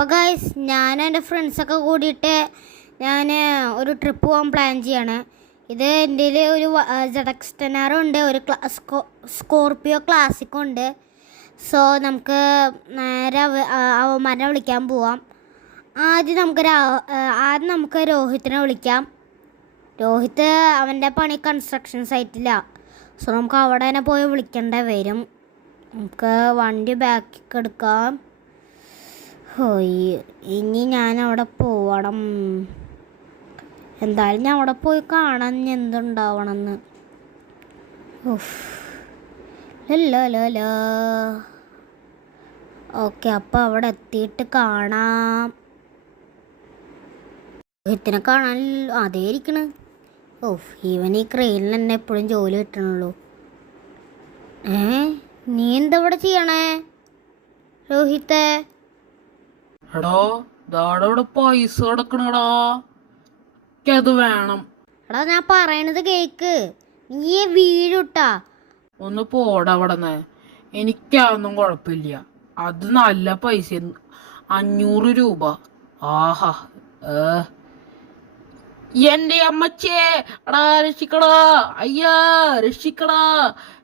അപ്പോൾ ഗൈസ് ഞാൻ എൻ്റെ ഫ്രണ്ട്സൊക്കെ കൂടിയിട്ട് ഞാൻ ഒരു ട്രിപ്പ് പോകാൻ പ്ലാൻ ചെയ്യാണ്. ഇത് എൻ്റെ ഒരു ZX-10R ഉണ്ട്, ഒരു സ്കോർപിയോ ക്ലാസിക്കും ഉണ്ട്. സോ നമുക്ക് നേരെ അവന്മാരെ വിളിക്കാൻ പോവാം. ആദ്യം നമുക്ക് രോഹിത്തിനെ വിളിക്കാം. രോഹിത്ത് അവൻ്റെ പണി കൺസ്ട്രക്ഷൻ സൈറ്റിലാണ്. സോ നമുക്ക് അവിടെ തന്നെ പോയി വിളിക്കേണ്ട വരും. നമുക്ക് വണ്ടി ബാക്കിലേക്ക് എടുക്കാം. ഇനി ഞാൻ അവിടെ പോവണം. എന്തായാലും ഞാൻ അവിടെ പോയി കാണാൻ എന്തുണ്ടാവണമെന്ന്. ഓക്കെ, അപ്പോൾ അവിടെ എത്തിയിട്ട് കാണാം. രോഹിത്തിനെ കാണാൻ അതേ ഇരിക്കണ്. ഇവൻ ഈ ക്രെയിനിൽ തന്നെ എപ്പോഴും ജോലി കിട്ടണുള്ളൂ. നീ എന്താ ഇവിടെ ചെയ്യണേ രോഹിത്തെ? എടാ ദാടെ പൈസ കിടക്കണടാ, അത് വേണം. എടാ ഞാൻ പറയണത് കേക്ക്, നീ വീഴുട്ടാ. ഒന്ന് പോടാ അവിടെന്ന്. എനിക്കതൊന്നും കുഴപ്പമില്ല. അത് നല്ല പൈസ, 500 രൂപ. ആഹാ, എന്റെ അമ്മച്ചേ, എടാ രക്ഷിക്കടാ, അയ്യാ രക്ഷിക്കടാ,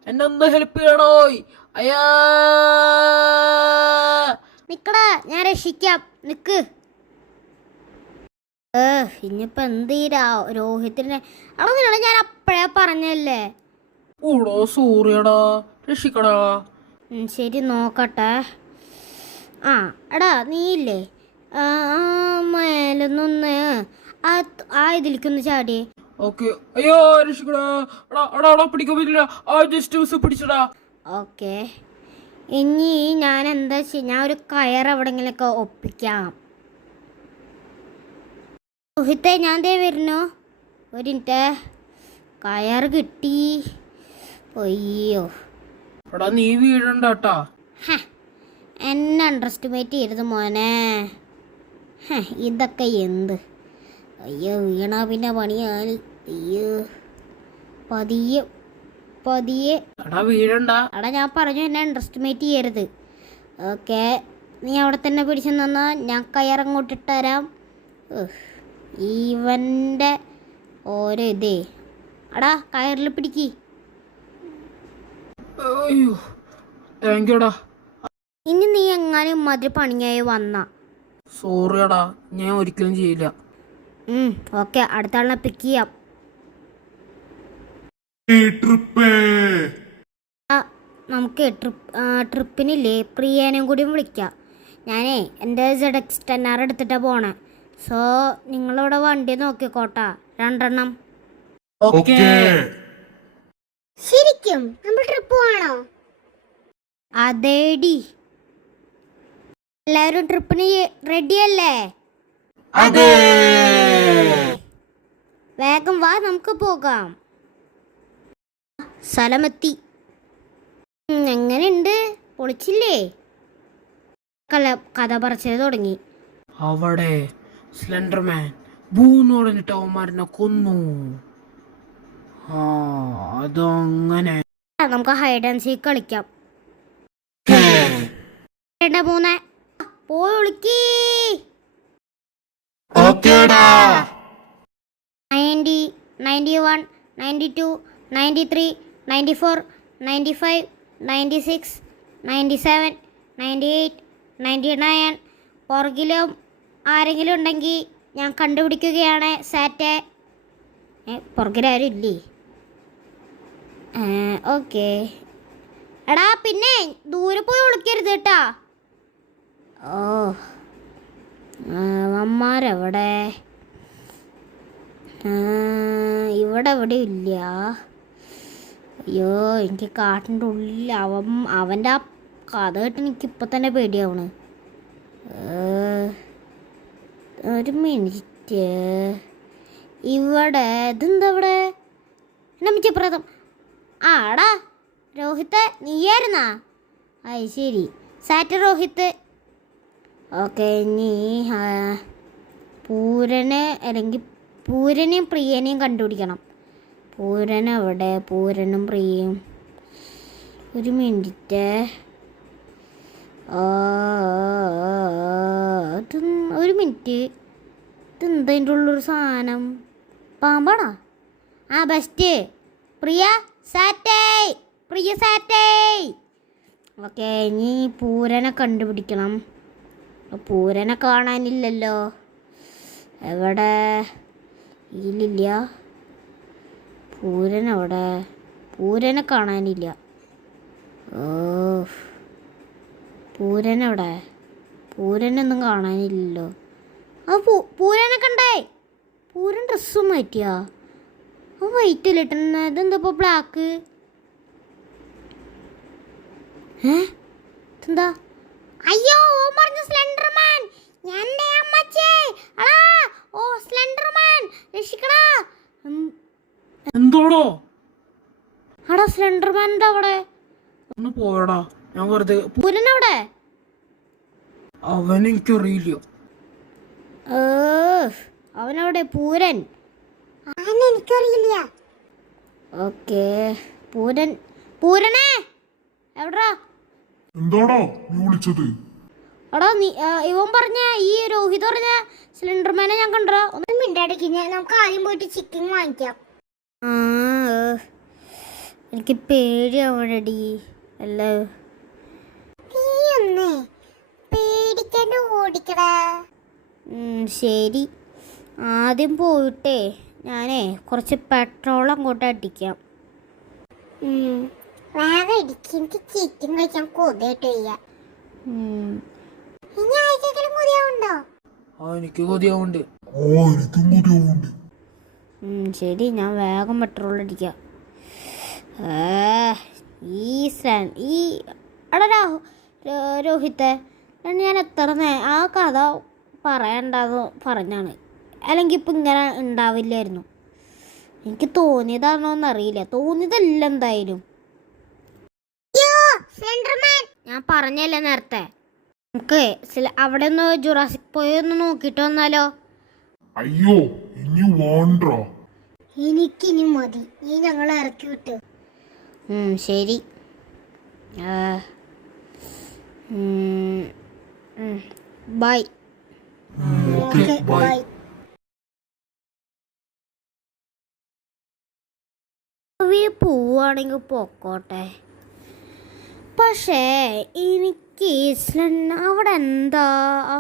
എന്നെ ഒന്ന് ഹെൽപ്പ് ചെയ്യണോ, അയ്യാ. നിക്കടാ, ഞാൻ രക്ഷിക്കാം, നിക്ക്. ഇനിയിപ്പോ എന്ത് രോഹിത്തിനെ അളന്നില്ല, ഞാൻ അപ്പഴേ പറഞ്ഞല്ലേ. ഓടോ സൂര്യടാ, രക്ഷിക്കടാ. ശരി, നോക്കട്ടെ. എടാ നീയില്ലേ മേലൊന്നൊന്ന് ഇതിലേക്കൊന്ന് ചാടിയേ. ഓക്കെ. അയ്യോ രക്ഷിക്കടാ, പിടിക്കാൻ പറ്റില്ല, ജസ്റ്റ് പിടിച്ചടാ. ഓക്കെ, ഇനി ഞാൻ എന്താ ഞാൻ ഒരു കയർ എവിടെങ്കിലൊക്കെ ഒപ്പിക്കാം. രോഹിത്തെ, ഞാൻ ദേ വരുന്നു, ഒരു മിനിറ്റ്. കയർ കിട്ടി. അയ്യോ എടാ നീ വീഴണ്ടാട്ടാ. എന്നെ അണ്ടർഎസ്റ്റിമേറ്റ് ചെയ്യരുത് മോനെ. ഇതൊക്കെ എന്ത്? അയ്യോ, വീണ പിന്നെ പണിയാണ്. അയ്യോ, പതിയെ പതിയെ. എടാ വീഴണ്ട. എടാ ഞാൻ പറഞ്ഞു, എന്നെ അണ്ടർഎസ്റ്റിമേറ്റ് ചെയ്യരുത്. ഓക്കെ, നീ അവിടെ തന്നെ പിടിച്ചു നിന്നാ ഞാൻ കയറങ്ങോട്ട് ഇട്ടുതരാം. ഇവൻ്റെ ഓരോ ഇതേ. എടാ കയറിൽ പിടിക്ക്. താങ്ക് യുടാ. ഇനി നീ എങ്ങാനും മധുര പണിയായി വന്ന സോറിയടാ, ഞാൻ ഒരിക്കലും ചെയ്യില്ല. ഓക്കെ, അടുത്ത ആളിനെ പിക്ക് ചെയ്യാം. നമുക്ക് ട്രിപ്പിനില്ലേ പ്രിയനെയും കൂടി വിളിക്കാം. ഞാനേ എൻ്റെ ZX-10R എടുത്തിട്ടാണ് പോണേ. സോ നിങ്ങളിവിടെ വണ്ടി നോക്കിക്കോട്ടാ, 2 എണ്ണം. ശരിക്കും നമ്മൾ ട്രിപ്പ് പോവാണോ? അതേടി, എല്ലാവരും ട്രിപ്പിന് റെഡിയല്ലേ? വേഗം വാ, നമുക്ക് പോകാം. സ്ഥലമെത്തി. എങ്ങനെയുണ്ട്? പൊളിച്ചില്ലേ? കഥ പറച്ചിൽ തുടങ്ങി. അവിടെ സ്ലെൻഡർമാൻ ഭൂന്നോടഞ്ഞിട്ട് അവന്മാരനെ കൊന്നു. അതങ്ങനെ നമുക്ക് ഹൈഡ് ആൻഡ് സീക്ക് കളിക്കാം. 2 3 പോയി വിളിക്കേ. 90 91 92 93 94 95 96 97 98 99. പുറകിലും ആരെങ്കിലും ഉണ്ടെങ്കിൽ ഞാൻ കണ്ടുപിടിക്കുകയാണ്. സാറ്റ് പുറകിലാരും ഇല്ലേ? ഓക്കെ. എടാ പിന്നെ ദൂരെ പോയി വിളിക്കരുത് കേട്ടാ. അമ്മമാരെവിടെ? ഇവിടെ എവിടെ ഇല്ല. അയ്യോ, എനിക്ക് കാട്ടിൻ്റെ ഉള്ളിൽ അവൻ്റെ ആ കഥ കേട്ട് എനിക്കിപ്പോൾ തന്നെ പേടിയാവണ്. ഒരു മിനിറ്റ്, ഇവിടെ ഇതെന്താ ഇവിടെ? നമ്മച്ചപ്രദം. എടാ രോഹിത്ത്, നീയായിരുന്നാ? അത് ശരി, സാറ്റ് രോഹിത്ത്. ഓക്കെ, ഇനി പൂരനെ അല്ലെങ്കിൽ പൂരനെയും പ്രിയനെയും കണ്ടുപിടിക്കണം. പൂരൻ എവിടെ? പൂരനും പ്രിയയും. ഒരു മിനിറ്റ്. ഒരു മിനിറ്റ്, ഇതെന്താ അതിൻ്റെ ഉള്ളൊരു സാധനം? പാമ്പാടാ? ആ ബെസ്റ്റ് പ്രിയ സാറ്റേ, പ്രിയ സാറ്റേ. ഓക്കെ, ഇനി പൂരനെ കണ്ടുപിടിക്കണം. പൂരനെ കാണാനില്ലല്ലോ. എവിടെ? ഇല്ലില്ല. പൂരനെവിടെ? പൂരനെ കാണാനില്ല. ഓ, പൂരനെവിടെ? പൂരനൊന്നും കാണാനില്ലല്ലോ. ആ പൂരനെ കണ്ടേ. പൂരൻ ഡ്രസ്സും മാറ്റിയാ? ആ വൈറ്റ് അല്ലേ ഇട്ടുന്നത്? ഇതെന്താ ഇപ്പോൾ ബ്ലാക്ക്? എന്താ? അയ്യോ, ഓ പറഞ്ഞ സ്ലെൻഡർമാൻ. എൻ്റെ അമ്മച്ചേ, അടാ, ഓ സ്ലെൻഡർമാൻ, രക്ഷിക്കടാ. എന്തോടോ? അടാ, സ്ലെൻഡർമാൻ എന്താ അവിടെ? ഒന്ന് പോയടാ, ഞാൻ വെറുതെ. പൂരനവിടെ? അവനെനിക്കറിയില്ല. അവനവിടെ പൂരൻ? എനിക്കറിയില്ല. ഓക്കെ, പൂരൻ, പൂരനെ എവിടാ? എന്താടാ നീ വിളിച്ചത്? എടാ, നീ ഇവൻ പറഞ്ഞ ഈ രോഹിത് പറഞ്ഞ സിലിണ്ടർമാനെ ഞാൻ കണ്ടോ? ഒന്നും മിണ്ടാടിക്ക്, നമുക്ക് ആദ്യം പോയിട്ട് ചിക്കൻ വാങ്ങിക്കാം. എനിക്ക് പേടിയാവണടി. അല്ല, പേടിക്കാണ്ട് ഓടിക്കടാ. ശരി, ആദ്യം പോയിട്ടേ ഞാനേ കുറച്ച് പെട്രോൾ അങ്ങോട്ട് അടിക്കാം. വേഗം ഇടിക്ക്, എനിക്ക് ചിക്കൻ കഴിക്കാൻ കൊതിയായിട്ട് വയ്യ. ഇനി ആഴ്ചക്കലും കൊതിയാവുണ്ടോ? എനിക്ക് കൊതിയാവുണ്ട്. എനിക്കും കൊതിയാവുണ്ട്. ശരി, ഞാൻ വേഗം പെട്രോൾ അടിക്കാം. ഈ എടാ രോഹിത്തെ, ഞാൻ എത്ര ആ കഥ പറയണ്ടെന്ന് പറഞ്ഞാണ്, അല്ലെങ്കിൽ ഇപ്പം ഇങ്ങനെ ഉണ്ടാവില്ലായിരുന്നു. എനിക്ക് തോന്നിയതാണോന്നറിയില്ല. തോന്നിയതല്ല എന്തായാലും. ഞാൻ പറഞ്ഞല്ലേ നേരത്തെ, നമുക്ക് അവിടെ ഒന്ന് ജുറാസിക് പോയി ഒന്ന് നോക്കിയിട്ട് വന്നാലോ? അയ്യോ, ഇനി വേണ്ട. എനിക്കിനി മതി, നീ ഞങ്ങളെ ഇറക്കി വിട്ടു. ശരി. ബൈ. ബൈ. പോവാണെങ്കിൽ പൊക്കോട്ടെ. പക്ഷേ എനിക്ക് അവിടെ എന്താ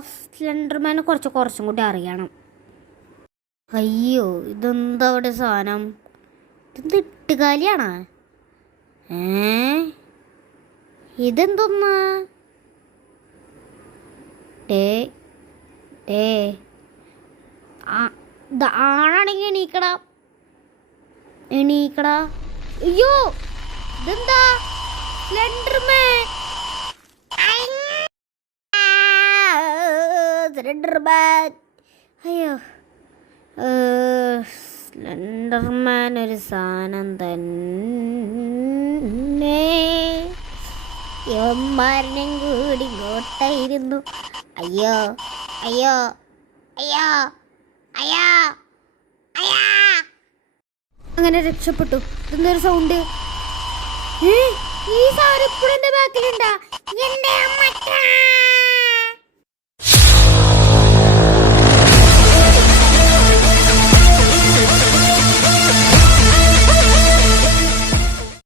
സ്ലെൻഡർമാനെ കുറച്ചും കൂടി അറിയണം. അയ്യോ, ഇതെന്താ അവിടെ സാധനം? ഇതെന്ത് ഇട്ടുകാലിയാണോ? ഇതെന്തോന്നാ? ആണാണെങ്കിൽ എണീക്കടാ. അയ്യോ, ഇതെന്താ? സ്ലെൻഡർമാൻ. അയ്യോ, സ്ലെൻഡർമാൻ ഒരു സാധനം തന്നെ. യവന്മാരനും കൂടി ഇങ്ങോട്ടായിരുന്നു. അയ്യോ അയ്യോ അയ്യോ അയ്യോ അയ്യാ. അങ്ങനെ രക്ഷപ്പെട്ടു. ഇതെന്തൊരു സൗണ്ട്? ഈ സാധനം ഇപ്പോഴും എൻ്റെ ബാക്കിലുണ്ടാ? എൻ്റെ അമ്മ.